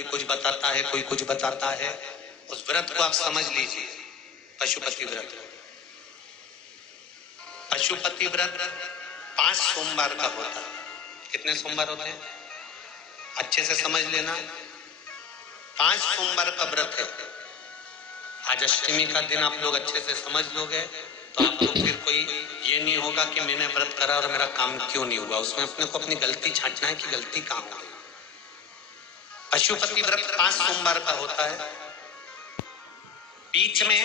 कोई कुछ बताता है, कोई कुछ बताता है। उस व्रत को आप समझ लीजिए, पशुपति व्रत। पशुपति व्रत 5 सोमवार का होता है। कितने सोमवार होते हैं अच्छे से समझ लेना। 5 सोमवार का व्रत है। आज अष्टमी का दिन आप लोग अच्छे से समझ लोगे तो आप लोग फिर कोई ये नहीं होगा कि मैंने व्रत करा और मेरा काम क्यों नहीं हुआ। उसमें अपने को अपनी गलती छांटना है कि गलती कहाँ हो गई। पशुपति व्रत 5 सोमवार का होता है। बीच में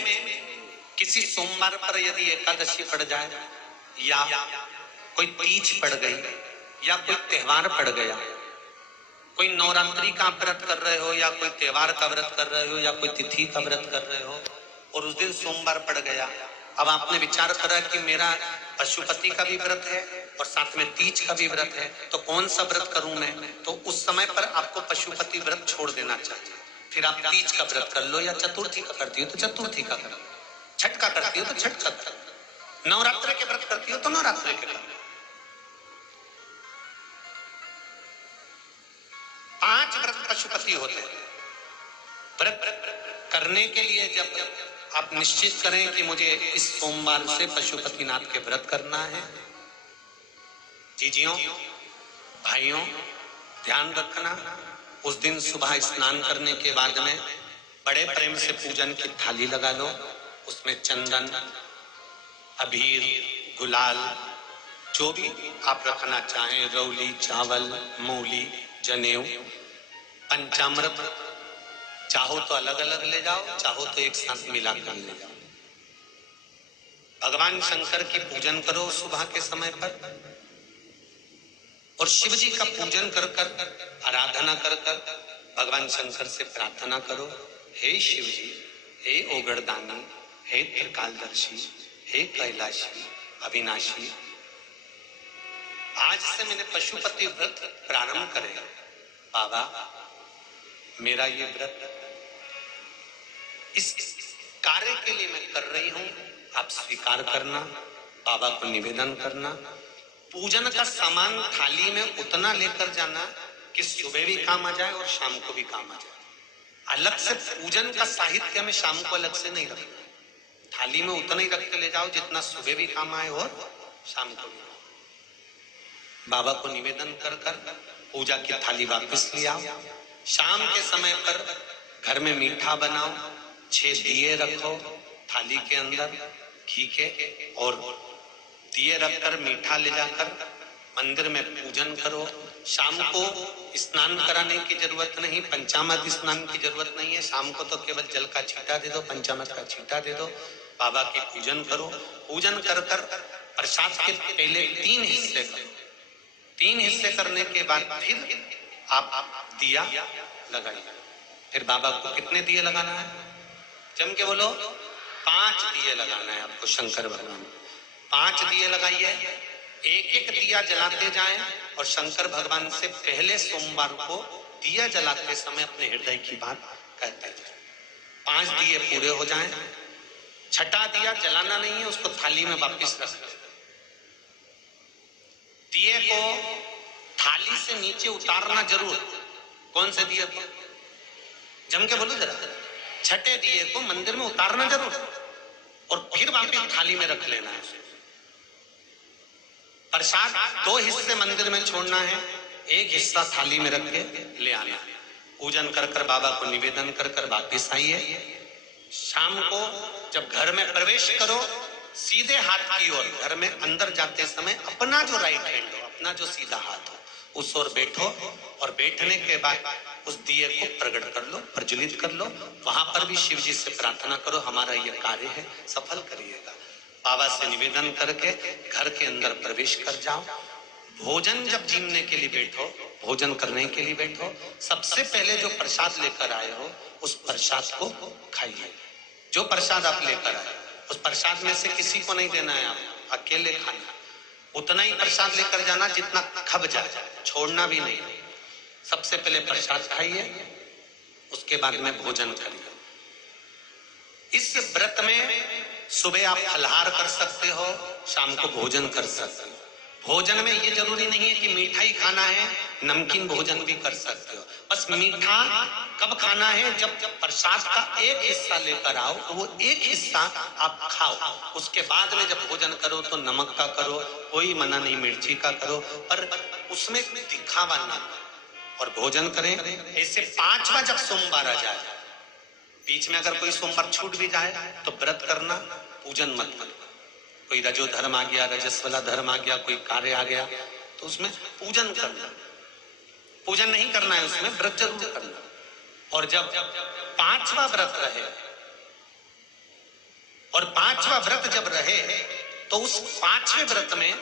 किसी सोमवार पर यदि एकादशी पड़ जाए या कोई तीज पड़ गई या कोई त्योहार पड़ गया, कोई नवरात्रि का व्रत कर रहे हो या कोई त्योहार का व्रत कर रहे हो या कोई तिथि का व्रत कर रहे हो और उस दिन सोमवार पड़ गया, अब आपने विचार करा कि मेरा पशुपति का भी व्रत है और साथ में तीज का भी व्रत है, तो कौन सा व्रत करूं मैं? तो उस समय पर आपको पशुपति व्रत छोड़ देना चाहिए। फिर आप तीज का व्रत कर लो या चतुर्थी का करती हो तो चतुर्थी का कर लो, छठ का करती हो तो छठ का कर लो, नवरात्रि के व्रत करती हो तो नवरात्रि के कर लो। 5 व्रत पशुपति होते हैं। व्रत करने के लिए जब आप निश्चित करें कि मुझे इस सोमवार से पशुपतिनाथ के व्रत करना है, जीजियों भाइयों ध्यान रखना, उस दिन सुबह स्नान करने के बाद में बड़े प्रेम से पूजन की थाली लगा लो। उसमें चंदन, अबीर, गुलाल, जो भी आप रखना चाहें, रौली, चावल, मूली, जनेऊ, पंचामृत, चाहो तो अलग अलग ले जाओ, चाहो तो एक साथ मिलाकर ले जाओ। भगवान शंकर की पूजन करो सुबह के समय पर और शिव जी का पूजन कर कर आराधना कर कर भगवान शंकर से प्रार्थना करो, हे शिव जी, हे ओगड़दानी, हे त्रिकालदर्शी, हे कैलाशी, अविनाशी, आज से मैंने पशुपति व्रत प्रारंभ करेगा। बाबा मेरा ये व्रत इस कार्य के लिए मैं कर रही हूं, आप स्वीकार करना, बाबा को निवेदन करना। पूजन का सामान थाली में उतना लेकर जाना कि सुबह भी काम आ जाए और शाम को भी काम आ जाए। अलग से पूजन का साहित्य में शाम को अलग से नहीं रखना, थाली में उतना ही रख के ले जाओ जितना सुबह भी काम आए और शाम को भी। बाबा को निवेदन कर कर पूजा की थाली वापस ले आओ। शाम के समय पर घर में मीठा बनाओ, 6 दिए रखो थाली के अंदर घी के, और दिए रखकर मीठा ले जाकर मंदिर में पूजन करो। शाम को स्नान कराने की जरूरत नहीं, पंचामृत स्नान की जरूरत नहीं है। शाम को तो केवल जल का छींटा दे दो, पंचामृत का छींटा दे दो, बाबा की पूजन करो। पूजन कर कर प्रसाद के पहले 3 हिस्से करो। 3 हिस्से करने के बाद फिर आप दिया लगाइए। फिर बाबा को कितने दिए लगाना है? जम के बोलो, 5 दिए लगाना है आपको शंकर भगवान। 5 दिए लगाइए, एक एक दिया जलाते जाएं और शंकर भगवान से पहले सोमवार को दिया जलाते समय अपने हृदय की बात कहते जाएं। 5 दिए पूरे हो जाएं, छठा दिया जलाना नहीं है, उसको थाली में वापस रख दें। दिए को थाली से नीचे उतारना जरूर। कौन से दिए को? जम के बोलो जरा। छठे दिए को मंदिर में उतारना जरूर और फिर वापस थाली में रख लेना है। प्रसाद 2 हिस्से मंदिर में छोड़ना है, एक हिस्सा थाली में रख के ले आना है। पूजन कर कर बाबा को निवेदन कर कर वापिस आइए। शाम को जब घर में प्रवेश करो, सीधे हाथ की ओर घर में अंदर जाते समय अपना जो राइट हैंड हो, अपना जो सीधा हाथ हो, उस ओर बैठो और बैठने के बाद उस दिए को प्रकट कर लो, प्रज्वलित कर लो। वहां पर भी शिव जी से प्रार्थना करो, हमारा यह कार्य है सफल करिएगा। बाबा से निवेदन करके घर के अंदर प्रवेश कर जाओ। भोजन जब जीने के लिए बैठो, भोजन करने के लिए बैठो, सबसे पहले जो प्रसाद लेकर आए हो उस प्रसाद को खाइए। जो प्रसाद आप लेकर आए उस प्रसाद में से किसी को नहीं देना है, आप अकेले खाना। उतना ही प्रसाद लेकर जाना जितना खब जाए, छोड़ना भी नहीं। सबसे पहले प्रसाद खाइए, उसके बाद में भोजन करिए। इस व्रत में सुबह आप फलाहार कर सकते हो, शाम को भोजन कर सकते हो। भोजन में ये जरूरी नहीं है कि मीठा ही खाना है, नमकीन भोजन भी कर सकते हो। बस मीठा कब खाना है, जब प्रसाद का एक हिस्सा लेकर आओ तो वो एक हिस्सा आप खाओ। उसके बाद में जब भोजन करो तो नमक का करो, कोई मना नहीं, मिर्ची का करो, पर उसमें दिखावा ना। और भोजन करें ऐसे 5वां जब सोमवार आ जाए, बीच में अगर कोई सोमवार छूट भी जाए तो व्रत करना, पूजन मत करना। कोई रजो धर्म आ गया, रजस वाला धर्म आ गया, कोई कार्य आ गया तो उसमें पूजन करना, पूजन नहीं करना है, उसमें व्रत जरूर करना। और जब 5वां व्रत रहे, और 5वां व्रत जब रहे तो उस 5वें व्रत में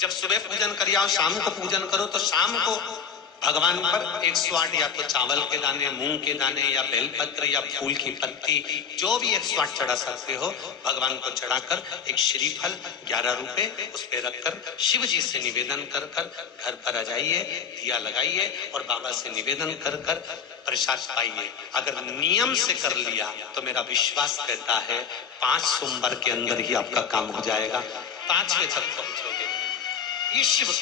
जब सुबह पूजन कर आओ, शाम को पूजन करो, तो शाम को भगवान पर 108 या तो चावल के दाने, मूंग के दाने, या बेलपत्र, या फूल की पत्ती, जो भी 108 चढ़ा सकते हो भगवान को चढ़ाकर एक श्रीफल 11 रुपए उस पे रखकर शिव जी से निवेदन कर कर घर पर आ जाइए, दिया लगाइए और बाबा से निवेदन कर कर प्रसाद पाइए। अगर नियम से कर लिया तो मेरा विश्वास कहता है 5 सोमवार के अंदर ही आपका काम हो जाएगा, 5वें तक पहुंचोगे। ये शिव